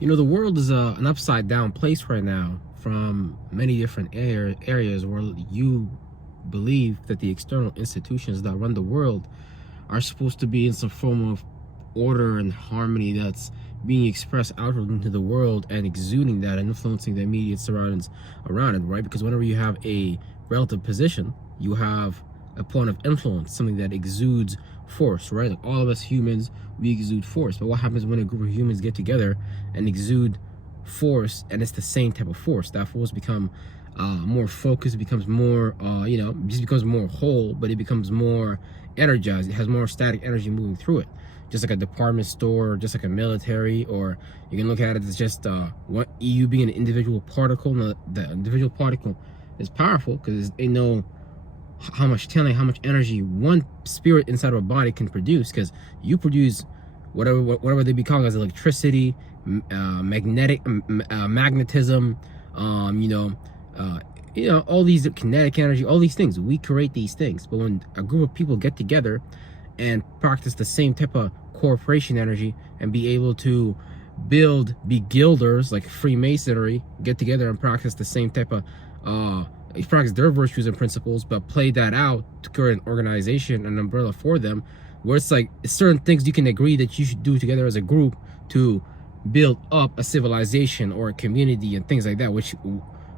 The world is an upside down place right now from many different areas where you believe that the external institutions that run the world are supposed to be in some form of order and harmony that's being expressed outward into the world and exuding that and influencing the immediate surroundings around it, right? Because whenever you have a relative position, you have a point of influence, something that exudes force, right? Like all of us humans, we exude force. But what happens when a group of humans get together and exude force, and it's the same type of force? That force become more focused, becomes more, just becomes more whole, but it becomes more energized. It has more static energy moving through it. Just like a department store, just like a military, or you can look at it as just you being an individual particle. And the individual particle is powerful because they know how much talent, how much energy one spirit inside of a body can produce, because you produce whatever they be calling as electricity, magnetism, all these kinetic energy, all these things. We create these things. But when a group of people get together and practice the same type of corporation energy and be able to be guilders like Freemasonry, get together and practice the same type of practice their virtues and principles, but play that out to create an organization, an umbrella for them, where it's like certain things you can agree that you should do together as a group to build up a civilization or a community and things like that, which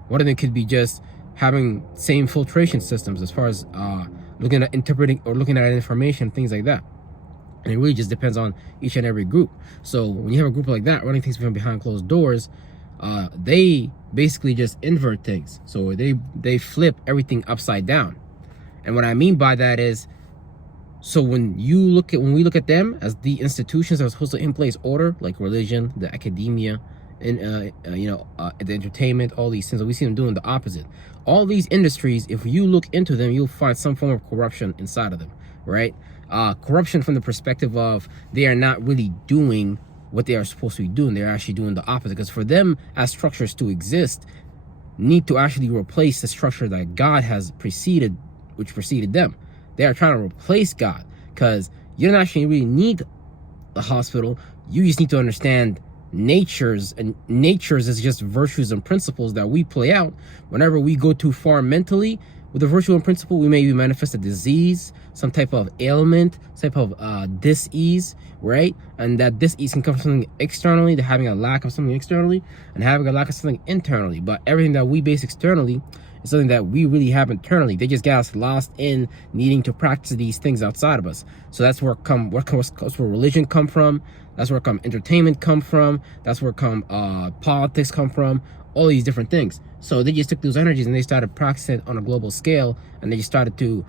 one of them could be just having same filtration systems as far as looking at interpreting or looking at information, things like that. And it really just depends on each and every group. So when you have a group like that running things from behind closed doors, they basically just invert things. So they flip everything upside down. And what I mean by that is, so when we look at them as the institutions that are supposed to in place order, like religion, the academia, and the entertainment, all these things, we see them doing the opposite. All these industries, if you look into them, you'll find some form of corruption inside of them, right? Corruption from the perspective of they are not really doing what they are supposed to be doing. They're actually doing the opposite, because for them as structures to exist, need to actually replace the structure that God has preceded them. They are trying to replace God, because you don't actually really need a hospital. You just need to understand natures, and natures is just virtues and principles that we play out. Whenever we go too far mentally with a virtue and principle, we may manifest a disease, some type of ailment, some type of dis-ease, right? And that dis-ease can come from something externally, to having a lack of something externally, and having a lack of something internally. But everything that we base externally is something that we really have internally. They just get us lost in needing to practice these things outside of us. So that's where religion come from. That's where entertainment come from. That's where politics come from. All these different things. So they just took those energies and they started practicing it on a global scale, and they just started to,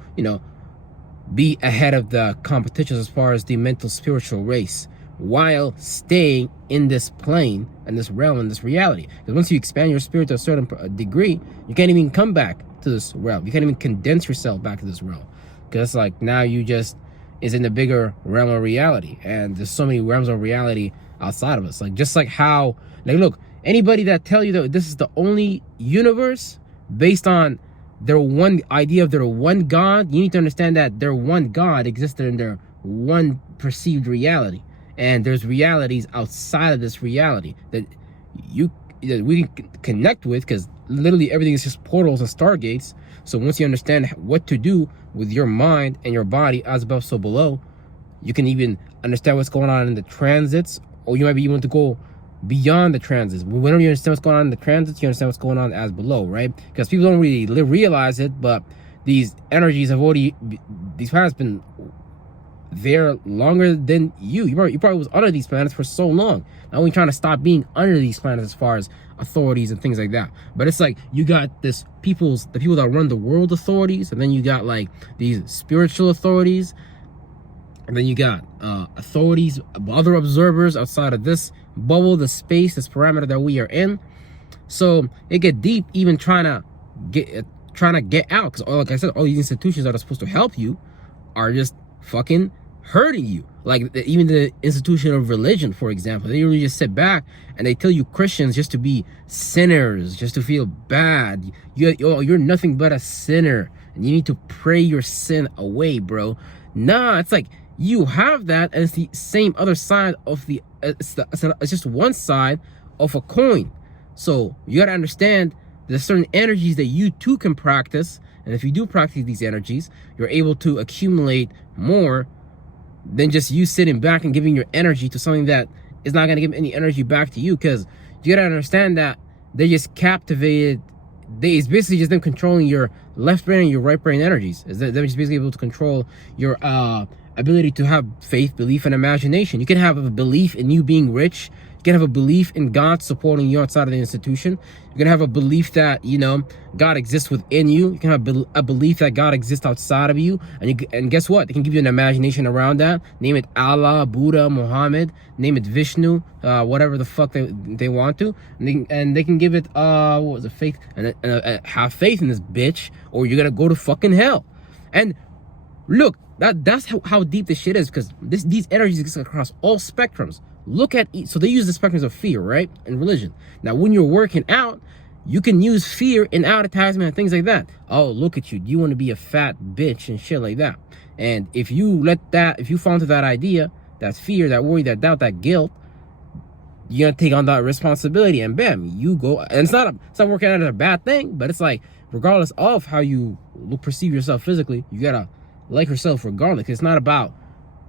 be ahead of the competition as far as the mental spiritual race, while staying in this plane and this realm and this reality. Because once you expand your spirit to a certain degree, you can't even come back to this realm. You can't even condense yourself back to this realm, because it's like now you just is in the bigger realm of reality, and there's so many realms of reality outside of us. Just like how, look, anybody that tell you that this is the only universe based on their one idea of their one God, you need to understand that their one God existed in their one perceived reality, and there's realities outside of this reality that we can connect with, because literally everything is just portals and stargates. So once you understand what to do with your mind and your body, as above so below, you can even understand what's going on in the transits, or you might be able to go beyond the transits. Whenever you understand what's going on in the transits, you understand what's going on as below, right? Because people don't really realize it, but these energies have these planets been there longer than you. You probably was under these planets for so long. Now we're trying to stop being under these planets as far as authorities and things like that. But it's like you got the people that run the world authorities, and then you got like these spiritual authorities, and then you got authorities, other observers outside of this bubble, the space, this parameter that we are in. So it get deep, even trying to get out, because like I said, all these institutions that are supposed to help you are just fucking hurting you. Like even the institution of religion, for example, they really just sit back and they tell you Christians just to be sinners, just to feel bad. You're nothing but a sinner, and you need to pray your sin away, bro. Nah, it's like you have that, and it's the same other side of it's just one side of a coin. So you got to understand there's certain energies that you too can practice. And if you do practice these energies, you're able to accumulate more than just you sitting back and giving your energy to something that is not going to give any energy back to you. Because you got to understand that they just captivated. It's basically just them controlling your left brain and your right brain energies. They're just basically able to control your ability to have faith, belief, and imagination. You can have a belief in you being rich. You can have a belief in God supporting you outside of the institution. You can have a belief that, you know, God exists within you. You can have a belief that God exists outside of you. And guess what? They can give you an imagination around that. Name it Allah, Buddha, Muhammad. Name it Vishnu, whatever the fuck they want to. And they can give it, what was it, faith? And have faith in this bitch, or you're going to go to fucking hell. And look, that's how deep this shit is, because these energies exist across all spectrums. Look at so they use the spectrums of fear, right, in religion. Now, when you're working out, you can use fear in advertisement and things like that. Oh, look at you! Do you want to be a fat bitch and shit like that? And if you fall into that idea, that fear, that worry, that doubt, that guilt, you're gonna take on that responsibility, and bam, you go. And it's not working out as a bad thing, but it's like, regardless of how you perceive yourself physically, you gotta like yourself regardless. It's not about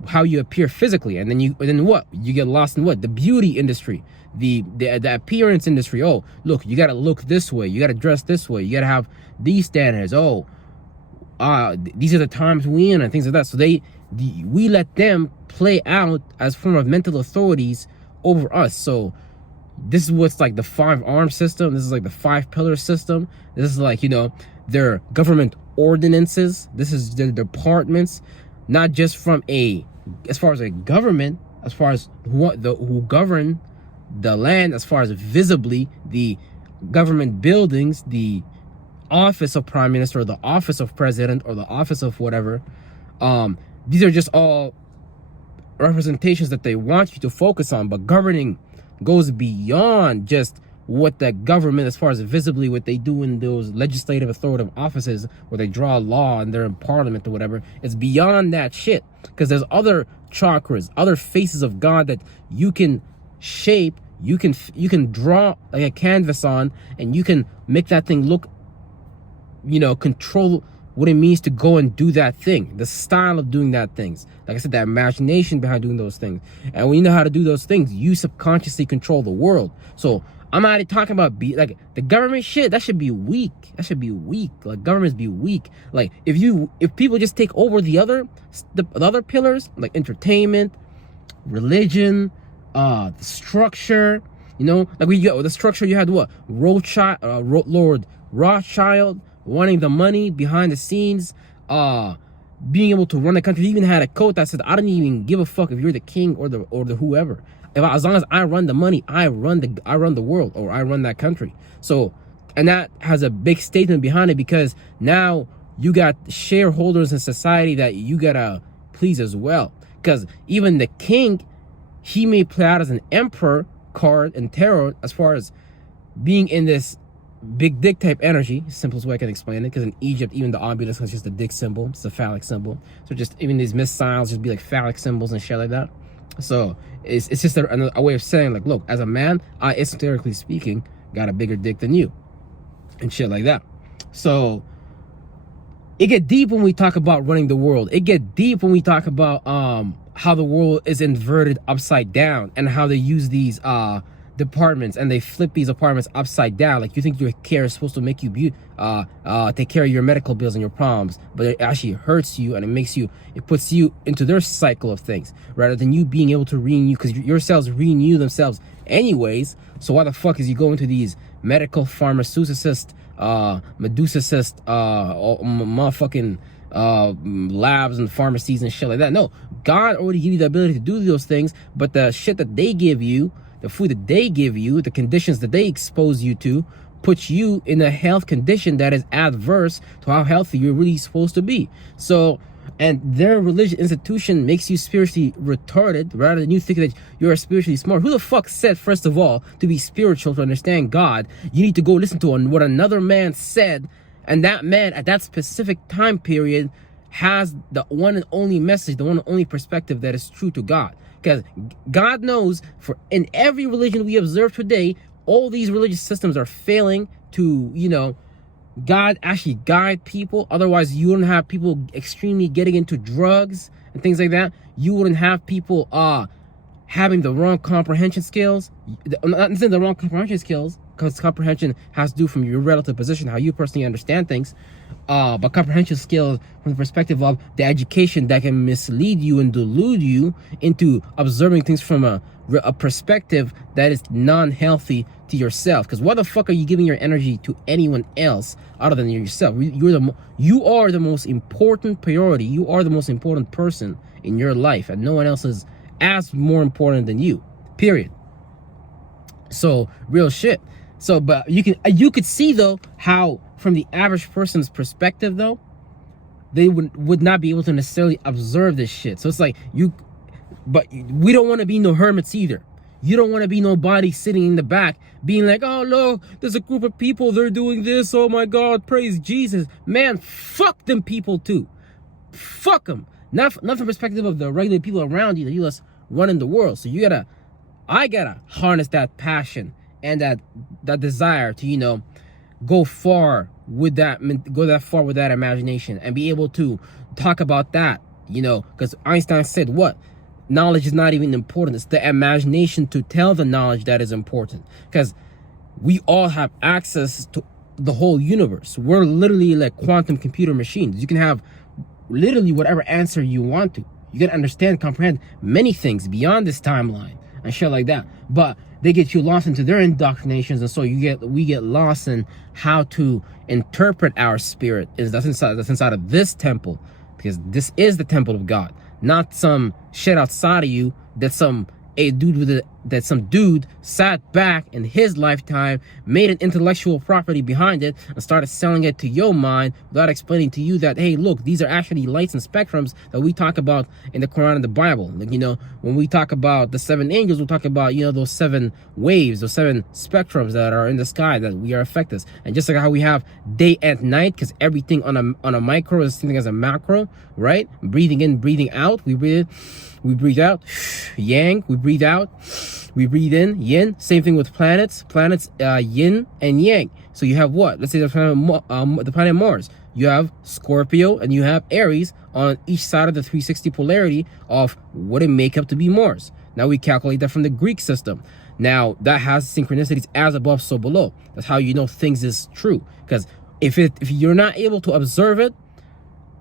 how you appear physically, and then what you get lost in, what the beauty industry, the appearance industry. Oh, look, you gotta look this way, you gotta dress this way, you gotta have these standards. Oh, these are the times we in, and things like that. So we let them play out as form of mental authorities over us. So this is what's like the 5-arm system. This is like the 5-pillar system. This is like, you know, their government ordinances. This is their departments. Not just from as far as a government, as far as who govern the land, as far as visibly the government buildings, the office of prime minister, or the office of president, or the office of whatever. These are just all representations that they want you to focus on. But governing goes beyond just what the government, as far as visibly what they do in those legislative authoritative offices where they draw law and they're in parliament or whatever. It's beyond that shit, because there's other chakras, other faces of God that you can shape, you can draw like a canvas on, and you can make that thing look, you know, control what it means to go and do that thing, the style of doing that things. Like I said, that imagination behind doing those things. And when you know how to do those things, you subconsciously control the world. So I'm not talking about like the government shit. That should be weak. That should be weak. Like, governments be weak. Like, if people just take over the other pillars, like entertainment, religion, the structure, you know, like we got the structure. You had what? Lord Rothschild wanting the money behind the scenes, being able to run the country. He even had a quote that said, "I don't even give a fuck if you're the king or the whoever. As long as I run the money, I run the world, or I run that country." So, and that has a big statement behind it, because now you got shareholders in society that you gotta please as well. Because even the king, he may play out as an emperor card in tarot, as far as being in this big dick type energy, simplest way I can explain it. Because in Egypt, even the obelisk is just a dick symbol. It's a phallic symbol. So just even these missiles just be like phallic symbols and shit like that. So it's just a way of saying, like, look, as a man, I, esoterically speaking, got a bigger dick than you, and shit like that. So it get deep when we talk about running the world. It get deep when we talk about how the world is inverted upside down, and how they use these departments, and they flip these apartments upside down. Like, you think your care is supposed to make you take care of your medical bills and your problems, but it actually hurts you, and it puts you into their cycle of things, rather than you being able to renew, because your cells renew themselves anyways. So why the fuck is you going to these medical pharmaceuticist, meducicist, motherfucking labs and pharmacies and shit like that? No, God already gave you the ability to do those things, but the shit that they give you, the food that they give you, the conditions that they expose you to, puts you in a health condition that is adverse to how healthy you're really supposed to be. So, and their religious institution makes you spiritually retarded, rather than you think that you're spiritually smart. Who the fuck said, first of all, to be spiritual, to understand God, you need to go listen to what another man said, and that man at that specific time period has the one and only message, the one and only perspective that is true to God? Because God knows, for in every religion we observe today, all these religious systems are failing to, God actually guide people. Otherwise, you wouldn't have people extremely getting into drugs and things like that. You wouldn't have people having the wrong comprehension skills. Not saying the wrong comprehension skills, because comprehension has to do from your relative position, how you personally understand things. But comprehension skills from the perspective of the education that can mislead you and delude you into observing things from a perspective that is non-healthy to yourself. Because why the fuck are you giving your energy to anyone else other than yourself? You are the most important priority. You are the most important person in your life, and no one else is as more important than you. Period. So real shit. So, but you could see though how from the average person's perspective though, they would not be able to necessarily observe this shit. So it's like but we don't want to be no hermits either. You don't want to be nobody sitting in the back being like, oh look, there's a group of people, they're doing this, oh my God, praise Jesus. Man, fuck them people too. Fuck them. Not from the perspective of the regular people around you that you just running the world. So I gotta harness that passion and that desire to go far with that imagination and be able to talk about that, because Einstein said what? Knowledge is not even important. It's the imagination to tell the knowledge that is important, because we all have access to the whole universe. We're literally like quantum computer machines. You can have literally whatever answer you want to. You can understand, comprehend many things beyond this timeline and shit like that. But they get you lost into their indoctrinations, and so we get lost in how to interpret our spirit. That's inside of this temple, because this is the temple of God, not some shit outside of you that some dude sat back in his lifetime, made an intellectual property behind it, and started selling it to your mind without explaining to you that, hey, look, these are actually lights and spectrums that we talk about in the Quran and the Bible. Like, when we talk about the 7 angels, we'll talk about, those 7 waves, those 7 spectrums that are in the sky that we are affected. And just like how we have day and night, because everything on a micro is something as a macro, right? Breathing in, breathing out, we breathe out, yang, we breathe out, we breathe in, yin. Same thing with planets, yin and yang. So you have what? Let's say the planet Mars. You have Scorpio and you have Aries on each side of the 360 polarity of what it make up to be Mars. Now we calculate that from the Greek system. Now that has synchronicities as above, so below. That's how you know things is true. Because if you're not able to observe it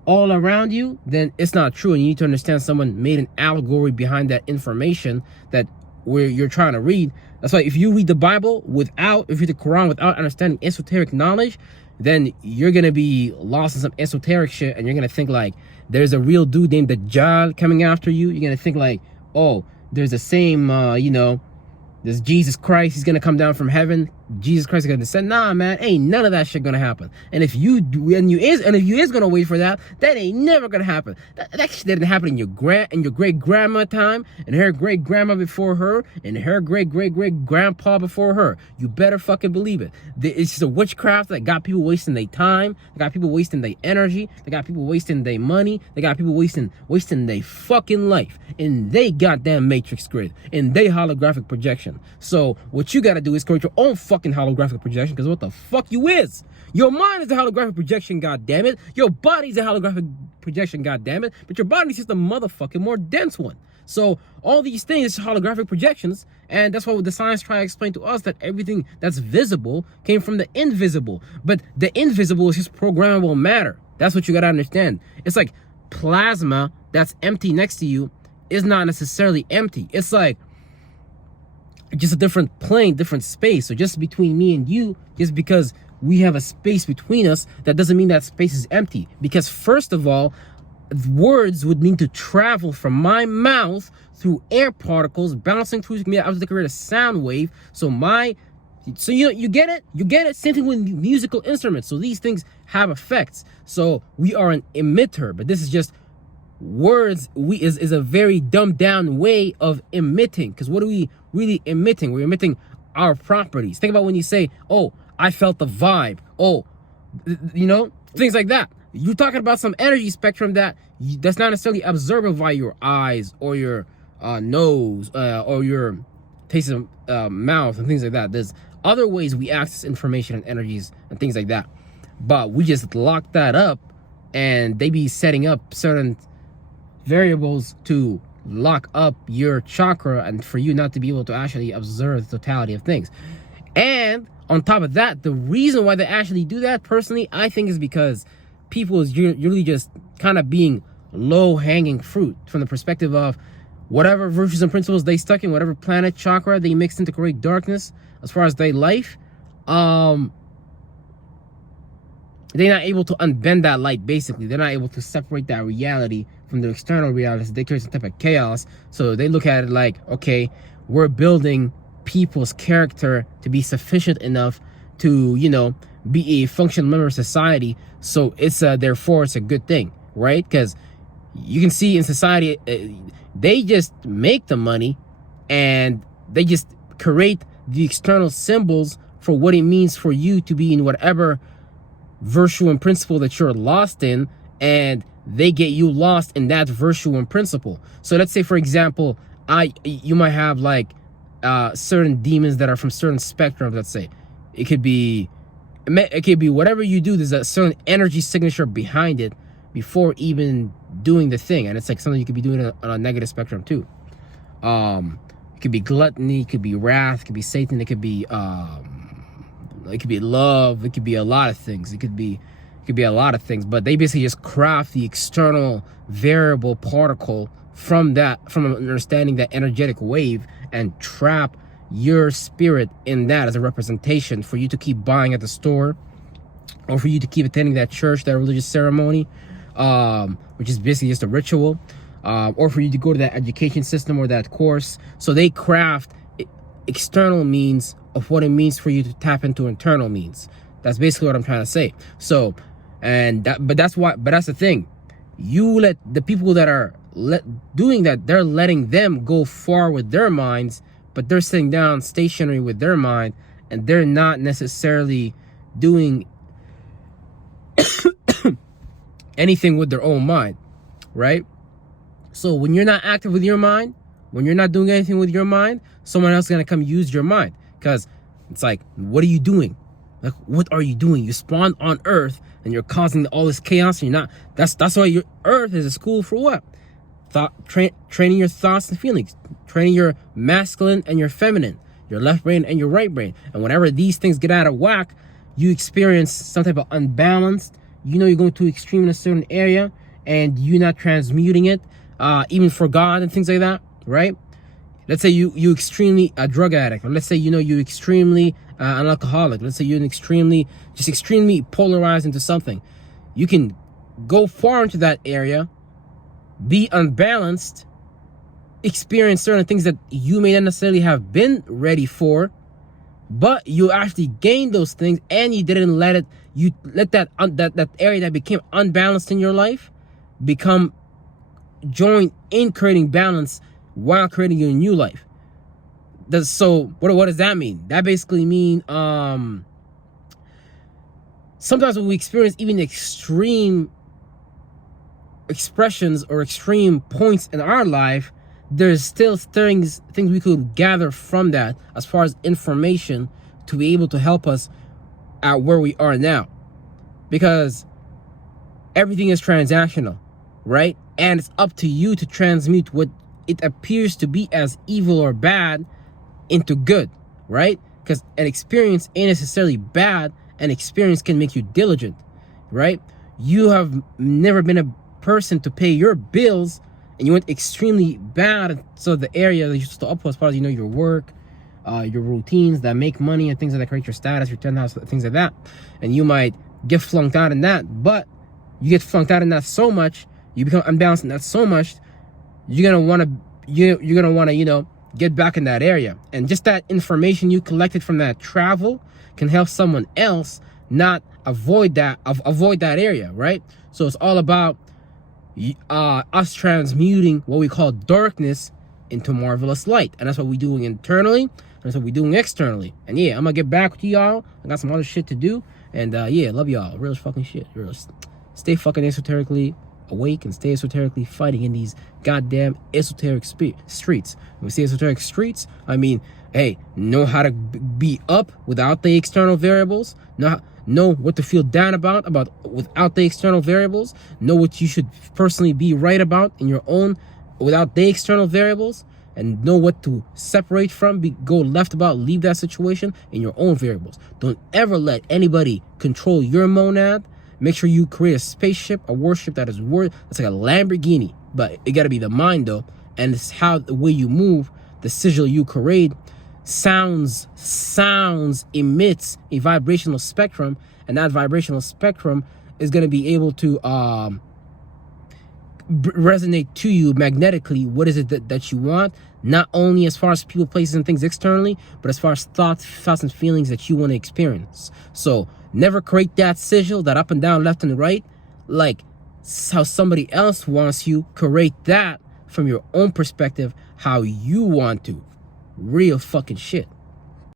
all around you, then it's not true, and you need to understand someone made an allegory behind that information that you're trying to read. That's why if you read the Bible if you read the Quran without understanding esoteric knowledge, then you're gonna be lost in some esoteric shit, and you're gonna think like there's a real dude named Dajjal coming after you. You're gonna think like, oh, there's the same there's Jesus Christ, he's gonna come down from heaven. Jesus Christ is gonna descend. Nah, man, ain't none of that shit gonna happen. And if you is gonna wait for that, that ain't never gonna happen. That shit didn't happen in your great grandma time, and her great grandma before her, and her great grandpa before her. You better fucking believe it. It's just a witchcraft that got people wasting their time, they got people wasting their energy, they got people wasting their money, they got people wasting their fucking life in they goddamn matrix grid, in they holographic projection. So what you gotta do is create your own fucking holographic projection, because what the fuck you is? Your mind is a holographic projection, goddammit. Your body's a holographic projection, goddammit. But your body's just a motherfucking more dense one. So all these things are holographic projections, and that's what the science try to explain to us, that everything that's visible came from the invisible. But the invisible is just programmable matter. That's what you gotta understand. It's like plasma that's empty next to you is not necessarily empty. It's like just a different plane, different space. So just between me and you, just because we have a space between us, that doesn't mean that space is empty. Because first of all, words would need to travel from my mouth through air particles bouncing through me. I was to create a sound wave. So you get it. Same thing with musical instruments. So these things have effects. So we are an emitter, but this is just words. Is a very dumbed down way of emitting. Because what are we really emitting? We're emitting our properties. Think about when you say, oh, I felt the vibe. Oh, things like that. You're talking about some energy spectrum that's not necessarily observable by your eyes or your nose, or your taste of mouth and things like that. There's other ways we access information and energies and things like that, but we just lock that up, and they be setting up certain variables to lock up your chakra and for you not to be able to actually observe the totality of things. And on top of that, the reason why they actually do that, personally, I think is because people is really just kind of being low-hanging fruit from the perspective of whatever virtues and principles they stuck in, whatever planet chakra they mixed into create darkness as far as their life, they're not able to unbend that light, basically. They're not able to separate that reality from the external reality. They create some type of chaos. So they look at it like, okay, we're building people's character to be sufficient enough to, you know, be a functional member of society. So it's therefore it's a good thing, right? Because you can see in society, they just make the money and they just create the external symbols for what it means for you to be in whatever virtue and principle that you're lost in, and they get you lost in that virtue and principle. So let's say, for example, you might have like certain demons that are from certain spectrums. Let's say it could be whatever you do, there's a certain energy signature behind it before even doing the thing, and it's like something you could be doing on a negative spectrum too. It could be gluttony, it could be wrath, it could be Satan, it could be love, it could be a lot of things. It could be a lot of things, but they basically just craft the external variable particle from understanding that energetic wave and trap your spirit in that as a representation for you to keep buying at the store, or for you to keep attending that church, that religious ceremony, which is basically just a ritual, or for you to go to that education system or that course. So they craft external means of what it means for you to tap into internal means. That's basically what I'm trying to say. So, but that's the thing. You let the people that are doing that, they're letting them go far with their minds, but they're sitting down stationary with their mind, and they're not necessarily doing anything with their own mind, right? So when you're not active with your mind, when you're not doing anything with your mind, someone else is going to come use your mind. Because it's like, what are you doing? Like, what are you doing? You spawned on Earth and you're causing all this chaos, and you're not. That's why your Earth is a school for what? Training your thoughts and feelings, training your masculine and your feminine, your left brain and your right brain. And whenever these things get out of whack, you experience some type of unbalanced. You know you're going too extreme in a certain area, and you're not transmuting it, even for God and things like that, right? Let's say you extremely a drug addict, or let's say you extremely an alcoholic. Let's say you're extremely polarized into something. You can go far into that area, be unbalanced, experience certain things that you may not necessarily have been ready for, but you actually gained those things, and you didn't let it. You let that area that became unbalanced in your life become joined in creating balance while creating your new life. So what does that mean? That basically mean sometimes when we experience even extreme expressions or extreme points in our life, there's still things we could gather from that as far as information to be able to help us at where we are now. Because everything is transactional, right? And it's up to you to transmute what it appears to be as evil or bad into good, right? Because an experience ain't necessarily bad. An experience can make you diligent, right? You have never been a person to pay your bills, and you went extremely bad. So the area that you're supposed to uphold as far as your work, your routines that make money and things that create your status, your 10 house, things like that. And you might get flunked out in that, but you get flunked out in that so much, you become unbalanced in that so much, you're gonna want to get back in that area. And just that information you collected from that travel can help someone else not avoid that area, right? So it's all about us transmuting what we call darkness into marvelous light. And that's what we're doing internally, and that's what we're doing externally. And yeah, I'm gonna get back to y'all. I got some other shit to do. And yeah, love y'all. Real fucking shit. Real. Stay fucking esoterically awake and stay esoterically fighting in these goddamn esoteric streets. When we say esoteric streets, I mean, hey, know how to be up without the external variables. Know what to feel down about without the external variables. Know what you should personally be right about in your own without the external variables. And know what to separate from, go left about, leave that situation in your own variables. Don't ever let anybody control your monad. Make sure you create a spaceship, a warship that's like a Lamborghini. But it got to be the mind, though. And it's how the way you move, the sigil you create, sounds, emits a vibrational spectrum. And that vibrational spectrum is going to be able to resonate to you magnetically. What is it that you want? Not only as far as people, places, and things externally, but as far as thoughts and feelings that you want to experience. So never create that sigil, that up and down, left and right, like how somebody else wants you. Create that from your own perspective, how you want to. Real fucking shit.